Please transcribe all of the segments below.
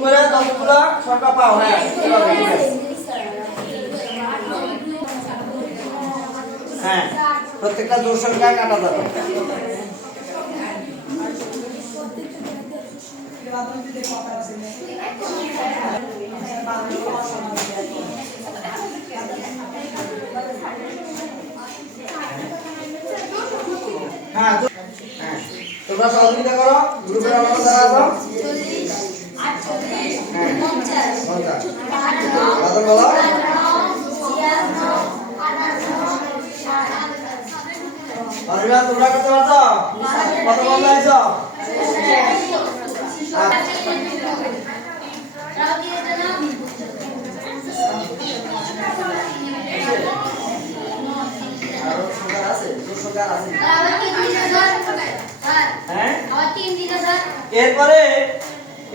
করে যতগুলো সংখ্যা পাও হ্যাঁ। হ্যাঁ প্রত্যেকটা জোর সংখ্যা কাটা যাবে হ্যাঁ তোমরা সহযোগিতা করো, গ্রুপের আমরা যারা তোমরা করতে পারছ কত বন্ধ আছে। এরপরে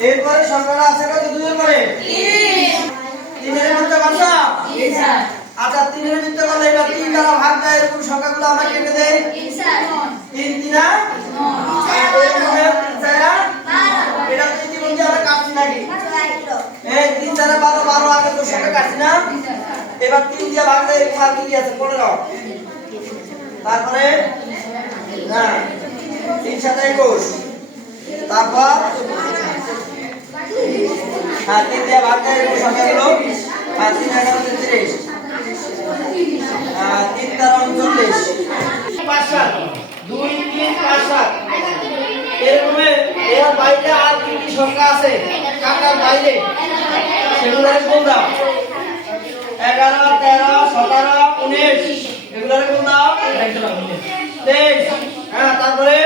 এরপরে সংখ্যাটা আছে কত? দুইয়ের পরে? তিনের মধ্যে কত আচ্ছা তিনের মধ্যে এবার তিন দ্বারা ভাগ দেয় এরকম সংখ্যাগুলো আমরা কেটে দেই। তিন তিনা এরকম এটা তিন তিন মধ্যে আমরা কাটছি নাকি? এই তিন বারো বারো আগে তো সংখ্যা কাটছি না। এবার তিন দিয়ে ভাগ দেয় এরকম আর কি আছে? পনেরো। তারপরে হ্যাঁ তিন সাথে একুশ। তারপর হ্যাঁ তিন দিয়ে এরকম হ্যাঁ তিন, এগারো, তিন তেরো উনচল্লিশ পাঁচ সাত দুই, তিন পাঁচ সাত এরকমের এর বাইরে আর কি কি সংখ্যা আছে? কাকার বাইরে। কোন দাও এগারো, তেরো, সতেরো, উনিশ। কোন দাও তেইশ। হ্যাঁ তারপরে?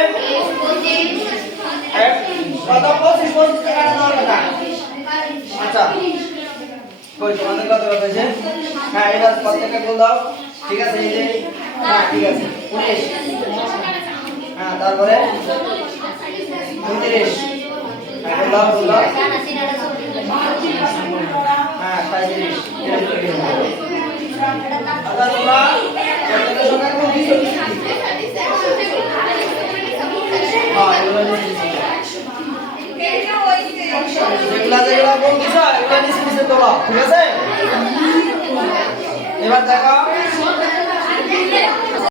কত পঁচিশ পঁচিশ টাকা দেওয়ার কথা। আচ্ছা। কই তোমাদের কত কত হ্যাঁ এটা প্রত্যেকটা গোল দাও। ঠিক আছে হ্যাঁ ঠিক আছে, উনিশ। হ্যাঁ তারপরে উনত্রিশ হ্যাঁ গোল দাও হ্যাঁ সাঁত্রিশ এটা লিখে দিন। আচ্ছা তোমরা প্রত্যেকটা সংখ্যা কোন দিছো হ্যাঁ এগুলো নিয়ে দিছি। যেগুলা যেগুলা তোলো ঠিক আছে? এবার দেখো।